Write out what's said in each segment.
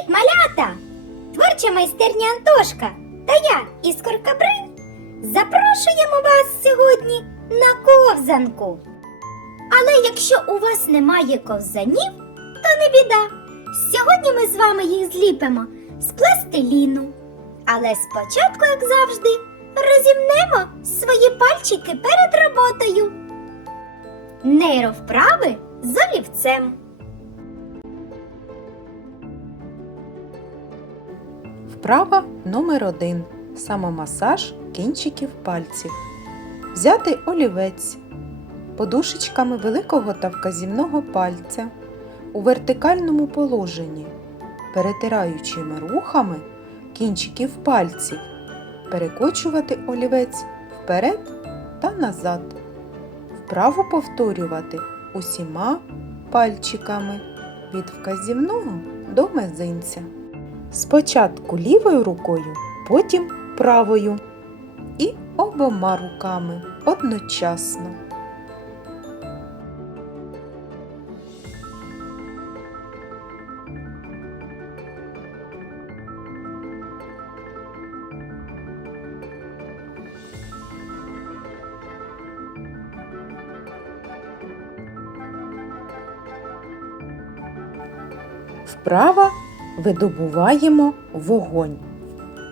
Привіт, малята! Творча майстерня Антошка та я, Іскорка Бринь, запрошуємо вас сьогодні на ковзанку. Але якщо у вас немає ковзанів, то не біда. Сьогодні ми з вами їх зліпимо з пластиліну. Але спочатку, як завжди, розімнемо свої пальчики перед роботою. Нейровправи з олівцем. Вправа номер один. Самомасаж кінчиків пальців. Взяти олівець подушечками великого та вказівного пальця у вертикальному положенні, перетираючими рухами кінчиків пальців, перекочувати олівець вперед та назад. Вправо повторювати усіма пальчиками від вказівного до мизинця. Спочатку лівою рукою, потім правою і обома руками одночасно. Вправа видобуваємо вогонь.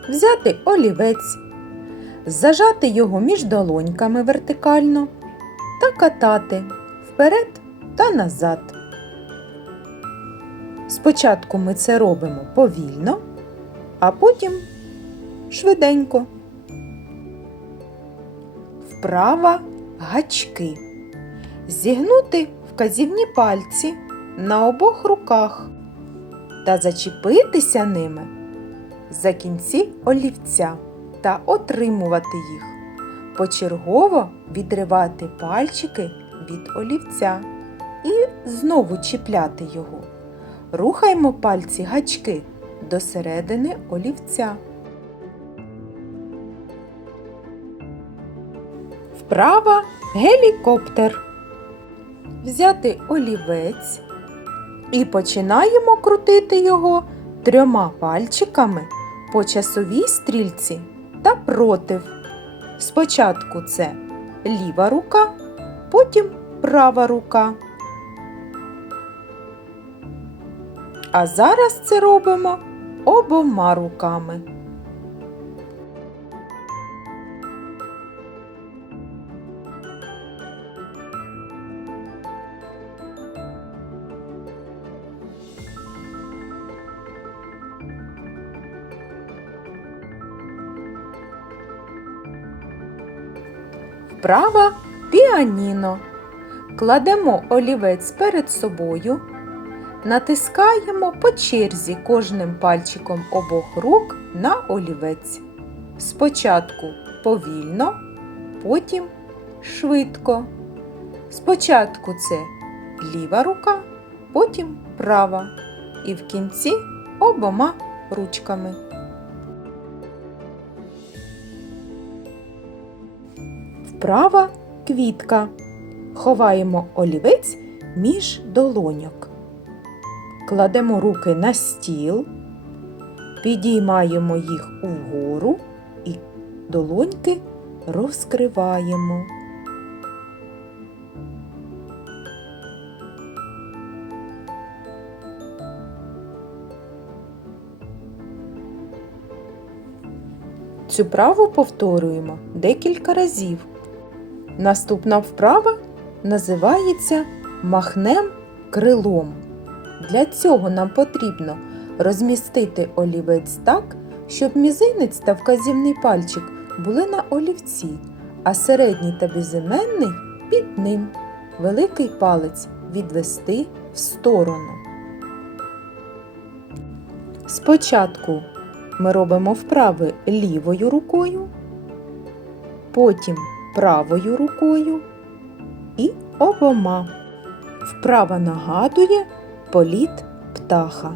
Взяти олівець, зажати його між долоньками вертикально та катати вперед та назад. Спочатку ми це робимо повільно, а потім швиденько. Вправа гачки. Зігнути вказівні пальці на обох руках та зачепитися ними за кінці олівця та отримувати їх. Почергово відривати пальчики від олівця і знову чіпляти його. Рухаємо пальці гачки до середини олівця. Вправа гелікоптер. Взяти олівець і починаємо крутити його трьома пальчиками по часовій стрільці та против. Спочатку це ліва рука, потім права рука. А зараз це робимо обома руками. Вправа піаніно. Кладемо олівець перед собою, натискаємо по черзі кожним пальчиком обох рук на олівець. Спочатку повільно, потім швидко. Спочатку це ліва рука, потім права. І в кінці обома ручками. Вправа квітка. Ховаємо олівець між долоньок. Кладемо руки на стіл, підіймаємо їх угору і долоньки розкриваємо. Цю праву повторюємо декілька разів. Наступна вправа називається махнем крилом. Для цього нам потрібно розмістити олівець так, щоб мізинець та вказівний пальчик були на олівці, а середній та безіменний під ним. Великий палець відвести в сторону. Спочатку ми робимо вправи лівою рукою, потім правою рукою і обома. Вправа нагадує політ птаха.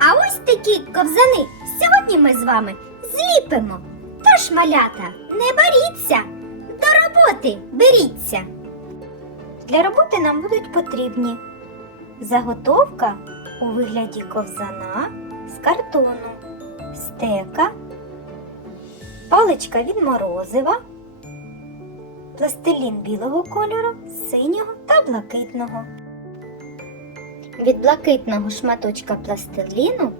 А ось такі ковзани сьогодні ми з вами зліпимо. Тож, малята, не боріться, до роботи беріться. Для роботи нам будуть потрібні заготовка у вигляді ковзана з картону, стека, паличка від морозива, пластилін білого кольору, синього та блакитного. Від блакитного шматочка пластиліну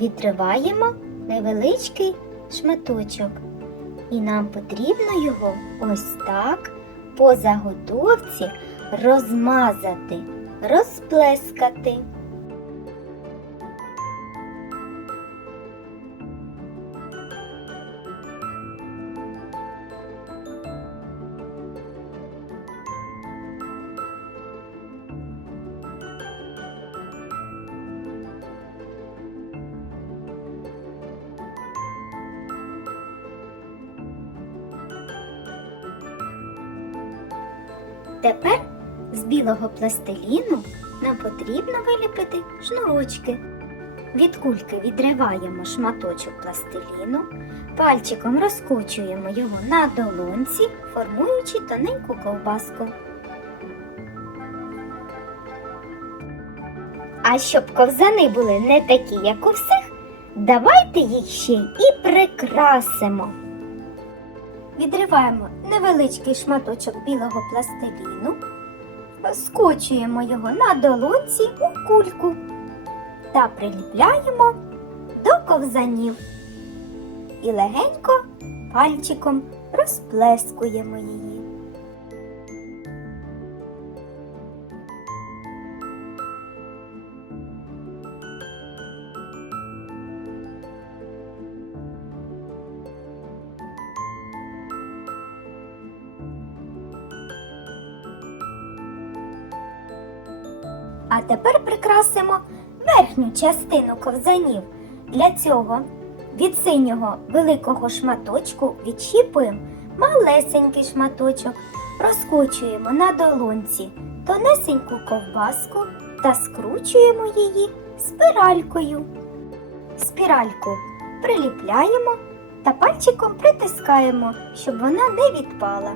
відриваємо невеличкий шматочок. І нам потрібно його ось так по заготовці розмазати, розплескати. Тепер з білого пластиліну нам потрібно виліпити шнурочки. Від кульки відриваємо шматочок пластиліну, пальчиком розкочуємо його на долонці, формуючи тоненьку ковбаску. А щоб ковзани були не такі, як у всіх, давайте їх ще і прикрасимо. Відриваємо невеличкий шматочок білого пластиліну, скочуємо його на долонці у кульку та приліпляємо до ковзанів і легенько пальчиком розплескуємо її. А тепер прикрасимо верхню частину ковзанів. Для цього від синього великого шматочку відщіпуємо малесенький шматочок, розкочуємо на долонці тонесеньку ковбаску та скручуємо її спіралькою. Спіральку приліпляємо та пальчиком притискаємо, щоб вона не відпала.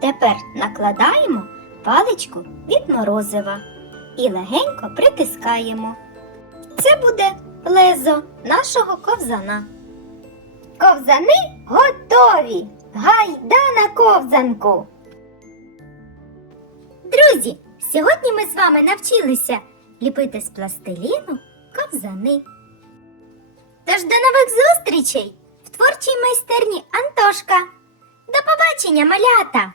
Тепер накладаємо паличку від морозива і легенько притискаємо. Це буде лезо нашого ковзана. Ковзани готові! Гайда на ковзанку! Друзі, сьогодні ми з вами навчилися ліпити з пластиліну ковзани. Тож до нових зустрічей в творчій майстерні Антошка! До побачення, малята!